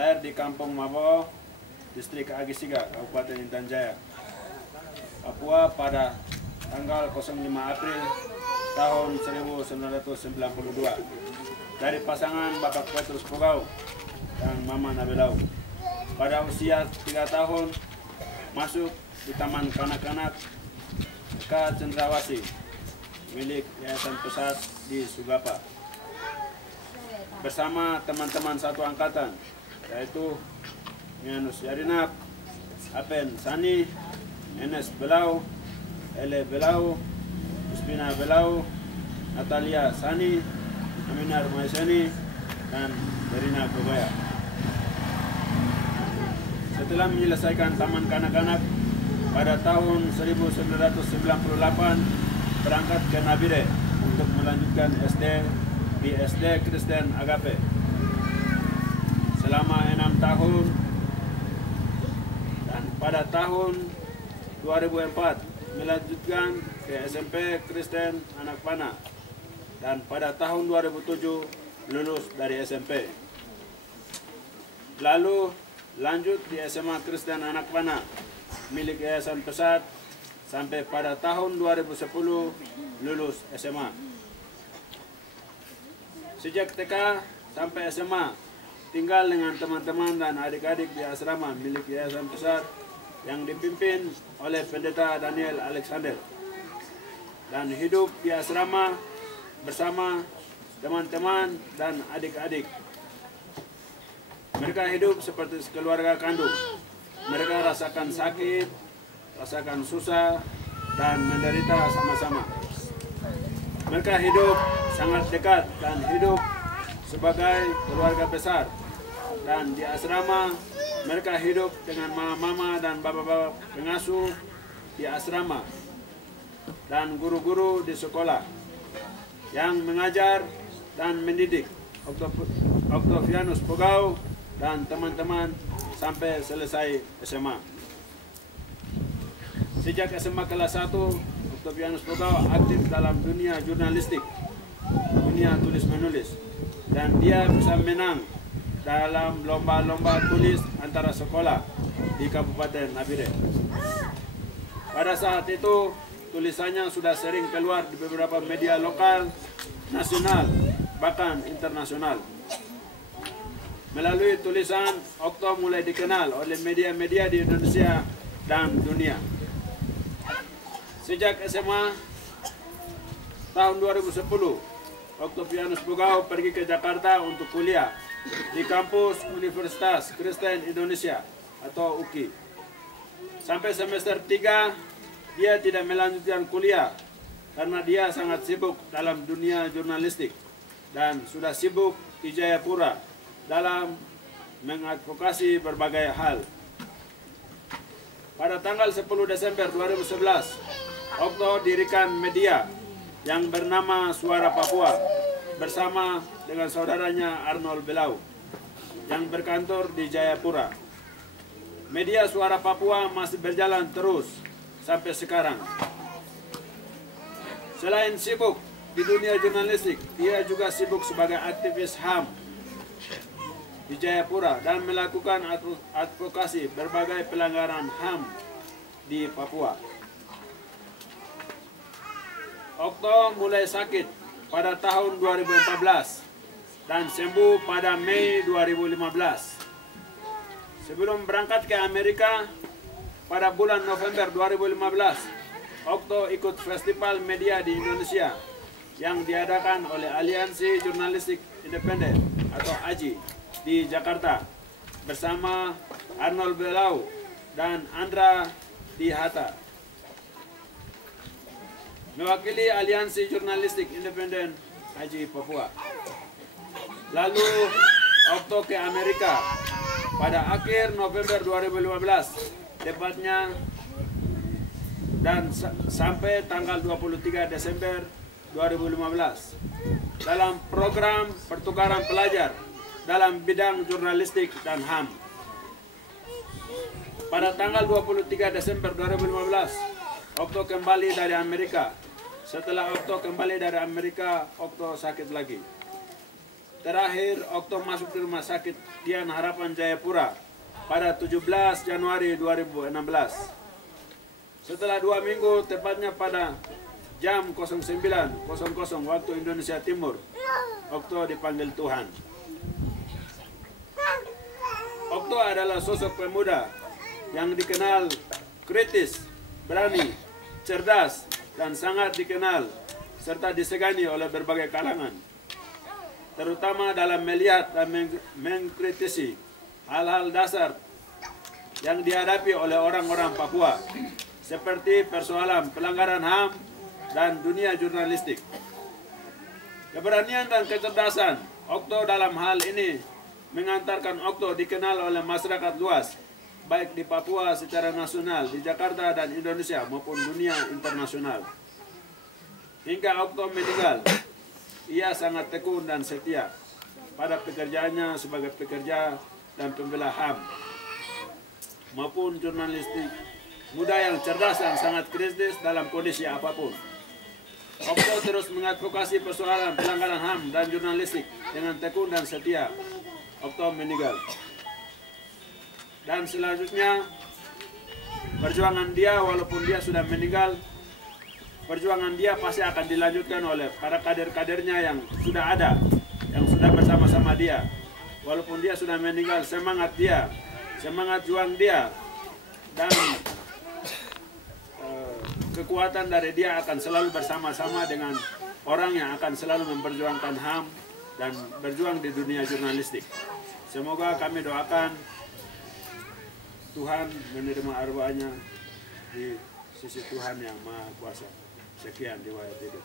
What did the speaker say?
Lahir di Kampung Mabo, Distrik Agisiga, Kabupaten Intan Jaya, Papua pada tanggal 05 April tahun 1992 dari pasangan Bapak Petrus Pogau dan Mama Nabelau. Pada usia 3 tahun masuk di Taman Kanak-Kanak K. Cendrawasih milik Yayasan Pesat di Sugapa bersama teman-teman satu angkatan, yaitu Mianus Yarinap, Apen Sani, Enes Belau, Ele Belau, Uspina Belau, Natalia Sani, Aminar Maiseni, dan Derina Kobaya. Setelah menyelesaikan Taman Kanak-Kanak pada tahun 1998 berangkat ke Nabire untuk melanjutkan SD di SD Kristen Agape selama 6 tahun, dan pada tahun 2004 melanjutkan ke SMP Kristen Anak Panah, dan pada tahun 2007 lulus dari SMP. Lalu lanjut di SMA Kristen Anak Panah milik Yayasan Pesat sampai pada tahun 2010 lulus SMA. Sejak TK sampai SMA tinggal dengan teman-teman dan adik-adik di asrama milik Yayasan Pesat yang dipimpin oleh Pendeta Daniel Alexander, dan hidup di asrama bersama teman-teman dan adik-adik. Mereka hidup seperti keluarga kandung. Mereka rasakan sakit, rasakan susah, dan menderita sama-sama. Mereka hidup sangat dekat dan hidup sebagai keluarga besar. Dan di asrama mereka hidup dengan mama-mama dan bapak-bapak pengasuh di asrama dan guru-guru di sekolah yang mengajar dan mendidik Octavianus Pogau dan teman-teman sampai selesai SMA. Sejak SMA kelas 1, Octavianus Pogau aktif dalam dunia jurnalistik, dunia tulis-menulis, dan dia bisa menang dalam lomba-lomba tulis antara sekolah di Kabupaten Nabire. Pada saat itu, tulisannya sudah sering keluar di beberapa media lokal, nasional, bahkan internasional. Melalui tulisan, Okto mulai dikenal oleh media-media di Indonesia dan dunia. Sejak SMA tahun 2010, Octavianus Pogau pergi ke Jakarta untuk kuliah di kampus Universitas Kristen Indonesia atau UKI. Sampai semester 3, dia tidak melanjutkan kuliah karena dia sangat sibuk dalam dunia jurnalistik dan sudah sibuk di Jayapura dalam mengadvokasi berbagai hal. Pada tanggal 10 Desember 2011, Okto dirikan media yang bernama Suara Papua bersama dengan saudaranya Arnold Belau yang berkantor di Jayapura. Media Suara Papua masih berjalan terus sampai sekarang. Selain sibuk di dunia jurnalistik, dia juga sibuk sebagai aktivis HAM di Jayapura dan melakukan advokasi berbagai pelanggaran HAM di Papua. Okto mulai sakit pada tahun 2014 dan sembuh pada Mei 2015. Sebelum berangkat ke Amerika pada bulan November 2015, Okto ikut Festival Media di Indonesia yang diadakan oleh Aliansi Jurnalistik Independen atau AJI di Jakarta bersama Arnold Belau dan Andra Di Hatta. Mewakili Aliansi Jurnalistik Independen AJI Papua. Lalu Okto ke Amerika pada akhir November 2015, tepatnya, dan sampai tanggal 23 Desember 2015 dalam program pertukaran pelajar dalam bidang jurnalistik dan HAM. Pada tanggal 23 Desember 2015, Okto kembali dari Amerika. Setelah Okto kembali dari Amerika, Okto sakit lagi. Terakhir, Okto masuk di Rumah Sakit Tian Harapan Jayapura pada 17 Januari 2016. Setelah 2 minggu, tepatnya pada jam 09.00 waktu Indonesia Timur, Okto dipanggil Tuhan. Okto adalah sosok pemuda yang dikenal kritis, berani, cerdas, dan sangat dikenal serta disegani oleh berbagai kalangan, terutama dalam melihat dan mengkritisi hal-hal dasar yang dihadapi oleh orang-orang Papua, seperti persoalan pelanggaran HAM dan dunia jurnalistik. Keberanian dan kecerdasan Okto dalam hal ini mengantarkan Okto dikenal oleh masyarakat luas, baik di Papua secara nasional, di Jakarta dan Indonesia maupun dunia internasional. Hingga Okto meninggal, ia sangat tekun dan setia pada pekerjaannya sebagai pekerja dan pembela HAM maupun jurnalistik muda yang cerdas dan sangat kritis dalam kondisi apapun. Okto terus mengadvokasi persoalan pelanggaran HAM dan jurnalistik dengan tekun dan setia. Okto meninggal. Dan selanjutnya, perjuangan dia walaupun dia sudah meninggal, perjuangan dia pasti akan dilanjutkan oleh para kader-kadernya yang sudah ada, yang sudah bersama-sama dia. Walaupun dia sudah meninggal, semangat dia, semangat juang dia, dan kekuatan dari dia akan selalu bersama-sama dengan orang yang akan selalu memperjuangkan HAM dan berjuang di dunia jurnalistik. Semoga kami doakan Tuhan menerima arwahnya di sisi Tuhan yang Maha Kuasa. Sekian riwayat hidup.